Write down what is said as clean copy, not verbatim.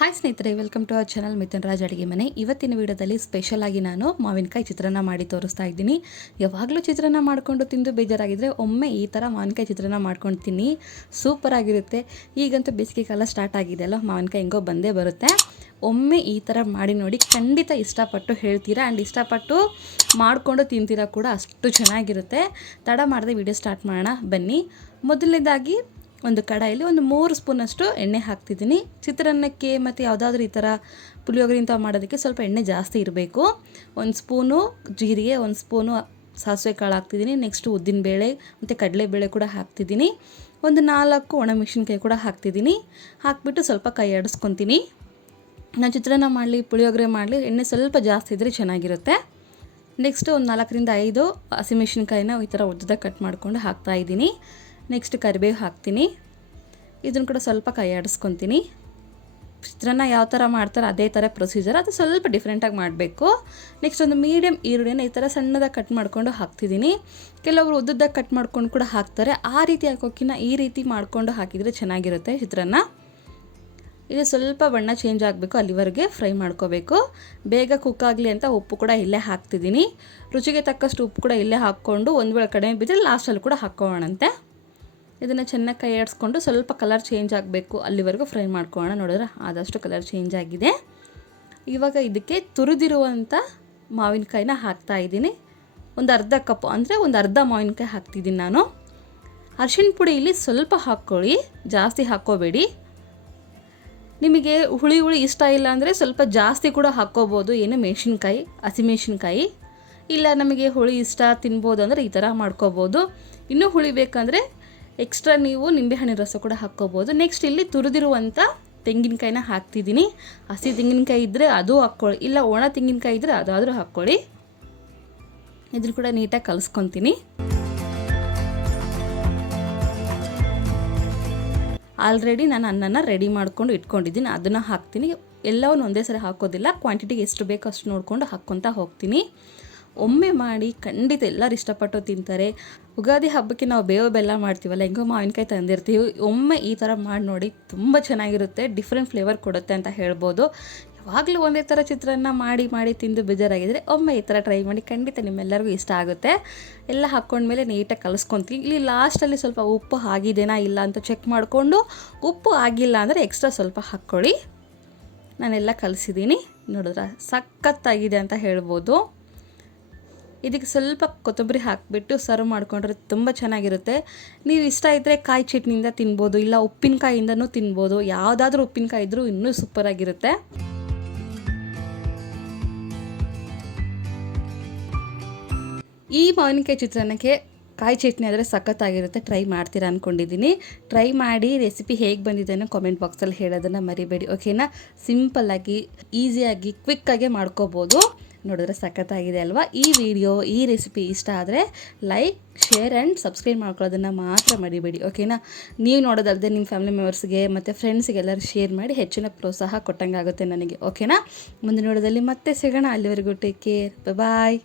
Hi ಸ್ನೇಹಿತರೆ, welcome to our channel Mithun Raj ಅಡುಗೆ ಮನೆ. ಇವತ್ತಿನ ವಿಡಿಯೋದಲ್ಲಿ ಸ್ಪೆಷಲ್ ಆಗಿ ನಾನು ಮಾವಿನಕಾಯಿ ಚಿತ್ರಾನ್ನ ಮಾಡಿ ತೋರಿಸ್ತಾ ಇದ್ದೀನಿ. ಯಾವಾಗಲೂ ಚಿತ್ರಾನ್ನ ಮಾಡಿಕೊಂಡು ತಿಂದು ಬೇಜಾರಾಗಿದ್ದರೆ ಒಮ್ಮೆ ಈ ಥರ ಮಾವಿನಕಾಯಿ ಚಿತ್ರಾನ್ನ ಮಾಡ್ಕೊಂಡು ತಿನ್ನಿ, ಸೂಪರ್ ಆಗಿರುತ್ತೆ. ಈಗಂತೂ ಬೇಸಿಗೆ ಕಾಲ ಸ್ಟಾರ್ಟ್ ಆಗಿದೆ ಅಲ್ಲ, ಮಾವಿನಕಾಯಿ ಹೆಂಗೋ ಬಂದೇ ಬರುತ್ತೆ. ಒಮ್ಮೆ ಈ ಥರ ಮಾಡಿ ನೋಡಿ, ಖಂಡಿತ ಇಷ್ಟಪಟ್ಟು ಹೇಳ್ತೀರಾ ಆ್ಯಂಡ್ ಇಷ್ಟಪಟ್ಟು ಮಾಡಿಕೊಂಡು ತಿಂತೀರಾ ಕೂಡ. ಅಷ್ಟು ಚೆನ್ನಾಗಿರುತ್ತೆ. ತಡ ಮಾಡದೆ ವಿಡಿಯೋ ಸ್ಟಾರ್ಟ್ ಮಾಡೋಣ ಬನ್ನಿ. ಮೊದಲನೇದಾಗಿ ಒಂದು ಕಡಾಯಲ್ಲಿ ಒಂದು 3 ಸ್ಪೂನಷ್ಟು ಎಣ್ಣೆ ಹಾಕ್ತಿದ್ದೀನಿ. ಚಿತ್ರಾನ್ನಕ್ಕೆ ಮತ್ತು ಯಾವುದಾದ್ರೂ ಈ ಥರ ಪುಳಿಯೋಗರೆ ಇಂಥವು ಮಾಡೋದಕ್ಕೆ ಸ್ವಲ್ಪ ಎಣ್ಣೆ ಜಾಸ್ತಿ ಇರಬೇಕು. 1 ಸ್ಪೂನು ಜೀರಿಗೆ, 1 ಸ್ಪೂನು ಸಾಸಿವೆ ಕಾಳು ಹಾಕ್ತಿದ್ದೀನಿ. ನೆಕ್ಸ್ಟು ಉದ್ದಿನಬೇಳೆ ಮತ್ತು ಕಡಲೆಬೇಳೆ ಕೂಡ ಹಾಕ್ತಿದ್ದೀನಿ. ಒಂದು 4 ಒಣಮೆಣಸಿನ್ಕಾಯಿ ಕೂಡ ಹಾಕ್ತಿದ್ದೀನಿ. ಹಾಕಿಬಿಟ್ಟು ಸ್ವಲ್ಪ ಕೈ ಆಡಿಸ್ಕೊತೀನಿ. ನಾನು ಚಿತ್ರಾನ್ನ ಮಾಡಲಿ ಪುಳಿಯೋಗರೆ ಮಾಡಲಿ ಎಣ್ಣೆ ಸ್ವಲ್ಪ ಜಾಸ್ತಿ ಇದ್ದರೆ ಚೆನ್ನಾಗಿರುತ್ತೆ. ನೆಕ್ಸ್ಟು ಒಂದು 4ರಿಂದ 5 ಹಸಿಮೆಣಸಿನ್ಕಾಯಿನ ಈ ಥರ ಉದ್ದದಾಗ ಕಟ್ ಮಾಡಿಕೊಂಡು ಹಾಕ್ತಾಯಿದ್ದೀನಿ. ನೆಕ್ಸ್ಟ್ ಕರಿಬೇವು ಹಾಕ್ತೀನಿ. ಇದನ್ನು ಕೂಡ ಸ್ವಲ್ಪ ಕೈ ಆಡಿಸ್ಕೊತೀನಿ. ಚಿತ್ರಾನ್ನ ಯಾವ ಥರ ಮಾಡ್ತಾರೆ ಅದೇ ಥರ ಪ್ರೊಸೀಜರ್, ಅದು ಸ್ವಲ್ಪ ಡಿಫ್ರೆಂಟಾಗಿ ಮಾಡಬೇಕು. ನೆಕ್ಸ್ಟ್ ಒಂದು ಮೀಡಿಯಮ್ ಈರುಳ್ಳಿನ ಈ ಥರ ಸಣ್ಣದಾಗಿ ಕಟ್ ಮಾಡಿಕೊಂಡು ಹಾಕ್ತಿದ್ದೀನಿ. ಕೆಲವರು ಉದ್ದದಾಗ ಕಟ್ ಮಾಡ್ಕೊಂಡು ಕೂಡ ಹಾಕ್ತಾರೆ. ಆ ರೀತಿ ಹಾಕೋಕ್ಕಿಂತ ಈ ರೀತಿ ಮಾಡಿಕೊಂಡು ಹಾಕಿದರೆ ಚೆನ್ನಾಗಿರುತ್ತೆ ಚಿತ್ರಾನ್ನ. ಇದು ಸ್ವಲ್ಪ ಬಣ್ಣ ಚೇಂಜ್ ಆಗಬೇಕು, ಅಲ್ಲಿವರೆಗೆ ಫ್ರೈ ಮಾಡ್ಕೋಬೇಕು. ಬೇಗ ಕುಕ್ ಆಗಲಿ ಅಂತ ಉಪ್ಪು ಕೂಡ ಇಲ್ಲೇ ಹಾಕ್ತಿದ್ದೀನಿ. ರುಚಿಗೆ ತಕ್ಕಷ್ಟು ಉಪ್ಪು ಕೂಡ ಇಲ್ಲೇ ಹಾಕ್ಕೊಂಡು ಒಂದು ವೇಳೆ ಕಡಿಮೆ ಬಿದ್ದರೆ ಲಾಸ್ಟಲ್ಲಿ ಕೂಡ ಹಾಕ್ಕೊಳ್ಳೋಣಂತೆ. ಇದನ್ನು ಚೆನ್ನಾಗಿ ಕೈ ಆಡಿಸ್ಕೊಂಡು ಸ್ವಲ್ಪ ಕಲರ್ ಚೇಂಜ್ ಆಗಬೇಕು, ಅಲ್ಲಿವರೆಗೂ ಫ್ರೈ ಮಾಡ್ಕೊಳ್ಳೋಣ. ನೋಡಿದ್ರೆ ಆದಷ್ಟು ಕಲರ್ ಚೇಂಜ್ ಆಗಿದೆ. ಇವಾಗ ಇದಕ್ಕೆ ತುರಿದಿರುವಂಥ ಮಾವಿನಕಾಯಿನ ಹಾಕ್ತಾಯಿದ್ದೀನಿ. ಒಂದು ಅರ್ಧ ಕಪ್ ಅಂದರೆ ಒಂದು ಅರ್ಧ ಮಾವಿನಕಾಯಿ ಹಾಕ್ತಿದ್ದೀನಿ ನಾನು. ಅರಿಶಿಣ ಪುಡಿ ಇಲ್ಲಿ ಸ್ವಲ್ಪ ಹಾಕ್ಕೊಳ್ಳಿ, ಜಾಸ್ತಿ ಹಾಕ್ಕೋಬೇಡಿ. ನಿಮಗೆ ಹುಳಿ ಇಷ್ಟ ಇಲ್ಲ ಅಂದರೆ ಸ್ವಲ್ಪ ಜಾಸ್ತಿ ಕೂಡ ಹಾಕ್ಕೋಬೋದು. ಏನು ಮೆಣಸಿನ್ಕಾಯಿ, ಹಸಿಮೆಣಸಿನ್ಕಾಯಿ ಇಲ್ಲ ನಮಗೆ ಹುಳಿ ಇಷ್ಟ ತಿನ್ಬೋದು ಅಂದರೆ ಈ ಥರ ಮಾಡ್ಕೋಬೋದು. ಇನ್ನೂ ಹುಳಿ ಬೇಕಂದರೆ ಎಕ್ಸ್ಟ್ರಾ ನೀವು ನಿಂಬೆಹಣ್ಣಿನ ರಸ ಕೂಡ ಹಾಕ್ಕೋಬೋದು. ನೆಕ್ಸ್ಟ್ ಇಲ್ಲಿ ತುರಿದಿರುವಂಥ ತೆಂಗಿನಕಾಯಿನ ಹಾಕ್ತಿದ್ದೀನಿ. ಹಸಿ ತೆಂಗಿನಕಾಯಿ ಇದ್ದರೆ ಅದು ಹಾಕ್ಕೊಳ್ಳಿ, ಇಲ್ಲ ಒಣ ತೆಂಗಿನಕಾಯಿ ಇದ್ದರೆ ಅದಾದರೂ ಹಾಕ್ಕೊಳ್ಳಿ. ಇದನ್ನು ಕೂಡ ನೀಟಾಗಿ ಕಲಿಸ್ಕೊತೀನಿ. ಆಲ್ರೆಡಿ ನಾನು ಅನ್ನನ ರೆಡಿ ಮಾಡ್ಕೊಂಡು ಇಟ್ಕೊಂಡಿದ್ದೀನಿ, ಅದನ್ನು ಹಾಕ್ತೀನಿ. ಎಲ್ಲವನ್ನು ಒಂದೇ ಸರಿ ಹಾಕೋದಿಲ್ಲ, ಕ್ವಾಂಟಿಟಿಗೆ ಎಷ್ಟು ಬೇಕೋ ಅಷ್ಟು ನೋಡಿಕೊಂಡು ಹಾಕ್ಕೊತಾ ಹೋಗ್ತೀನಿ. ಒಮ್ಮೆ ಮಾಡಿ ಖಂಡಿತ ಎಲ್ಲರೂ ಇಷ್ಟಪಟ್ಟು ತಿಂತಾರೆ. ಯುಗಾದಿ ಹಬ್ಬಕ್ಕೆ ನಾವು ಬೇವು ಬೆಲ್ಲ ಮಾಡ್ತೀವಲ್ಲ, ಹೆಂಗೋ ಮಾವಿನಕಾಯಿ ತಂದಿರ್ತೀವಿ. ಒಮ್ಮೆ ಈ ಥರ ಮಾಡಿ ನೋಡಿ, ತುಂಬ ಚೆನ್ನಾಗಿರುತ್ತೆ, ಡಿಫ್ರೆಂಟ್ ಫ್ಲೇವರ್ ಕೊಡುತ್ತೆ ಅಂತ ಹೇಳ್ಬೋದು. ಯಾವಾಗಲೂ ಒಂದೇ ಥರ ಚಿತ್ರಾನ್ನ ಮಾಡಿ ತಿಂದು ಬೇಜಾರಾಗಿದ್ದರೆ ಒಮ್ಮೆ ಈ ಥರ ಟ್ರೈ ಮಾಡಿ, ಖಂಡಿತ ನಿಮ್ಮೆಲ್ಲರಿಗೂ ಇಷ್ಟ ಆಗುತ್ತೆ. ಎಲ್ಲ ಹಾಕ್ಕೊಂಡ್ಮೇಲೆ ನೀಟಾಗಿ ಕಲಿಸ್ಕೊತೀವಿ. ಇಲ್ಲಿ ಲಾಸ್ಟಲ್ಲಿ ಸ್ವಲ್ಪ ಉಪ್ಪು ಆಗಿದೆನಾ ಇಲ್ಲ ಅಂತ ಚೆಕ್ ಮಾಡಿಕೊಂಡು, ಉಪ್ಪು ಆಗಿಲ್ಲ ಅಂದರೆ ಎಕ್ಸ್ಟ್ರಾ ಸ್ವಲ್ಪ ಹಾಕ್ಕೊಳ್ಳಿ. ನಾನೆಲ್ಲ ಕಲಿಸಿದ್ದೀನಿ. ನೋಡಿದ್ರೆ ಸಖತ್ತಾಗಿದೆ ಅಂತ ಹೇಳ್ಬೋದು. ಇದಕ್ಕೆ ಸ್ವಲ್ಪ ಕೊತ್ತಂಬರಿ ಹಾಕಿಬಿಟ್ಟು ಸರ್ವ್ ಮಾಡಿಕೊಂಡ್ರೆ ತುಂಬ ಚೆನ್ನಾಗಿರುತ್ತೆ. ನೀವು ಇಷ್ಟ ಇದ್ದರೆ ಕಾಯಿ ಚಟ್ನಿಯಿಂದ ತಿನ್ಬೋದು, ಇಲ್ಲ ಉಪ್ಪಿನಕಾಯಿಂದನೂ ತಿನ್ಬೋದು. ಯಾವುದಾದ್ರೂ ಉಪ್ಪಿನಕಾಯಿ ಇದ್ದರೂ ಇನ್ನೂ ಸೂಪರಾಗಿರುತ್ತೆ. ಈ ಮಾವಿನಕಾಯಿ ಚಿತ್ರಾನ್ನಕ್ಕೆ ಕಾಯಿ ಚಟ್ನಿ ಆದರೆ ಸಖತ್ತಾಗಿರುತ್ತೆ. ಟ್ರೈ ಮಾಡ್ತೀರಾ ಅಂದ್ಕೊಂಡಿದ್ದೀನಿ. ಟ್ರೈ ಮಾಡಿ ರೆಸಿಪಿ ಹೇಗೆ ಬಂದಿದೆ ಅನ್ನೋ ಕಾಮೆಂಟ್ ಬಾಕ್ಸಲ್ಲಿ ಹೇಳೋದನ್ನು ಮರಿಬೇಡಿ, ಓಕೆನಾ. ಸಿಂಪಲ್ಲಾಗಿ ಈಸಿಯಾಗಿ ಕ್ವಿಕ್ಕಾಗೆ ಮಾಡ್ಕೋಬೋದು. ನೋಡಿದ್ರೆ ಸಖತ್ತಾಗಿದೆ ಅಲ್ವಾ. ಈ ವಿಡಿಯೋ ಈ ರೆಸಿಪಿ ಇಷ್ಟ ಆದರೆ ಲೈಕ್, ಶೇರ್ ಆ್ಯಂಡ್ ಸಬ್ಸ್ಕ್ರೈಬ್ ಮಾಡ್ಕೊಳ್ಳೋದನ್ನು ಮಾತ್ರ ಮರಿಬೇಡಿ, ಓಕೆನಾ. ನೀವು ನೋಡೋದಲ್ಲದೆ ನಿಮ್ಮ ಫ್ಯಾಮಿಲಿ ಮೆಂಬರ್ಸ್ಗೆ ಮತ್ತು ಫ್ರೆಂಡ್ಸ್ಗೆ ಎಲ್ಲರೂ ಶೇರ್ ಮಾಡಿ ಹೆಚ್ಚಿನ ಪ್ರೋತ್ಸಾಹ ಕೊಟ್ಟಂಗೆ ಆಗುತ್ತೆ ನನಗೆ, ಓಕೆನಾ. ಮುಂದಿನ ನೋಡೋದಲ್ಲಿ ಮತ್ತೆ ಸಿಗೋಣ. ಅಲ್ಲಿವರೆಗೂ ಟೇಕ್ ಕೇರ್, ಬಾಯ್.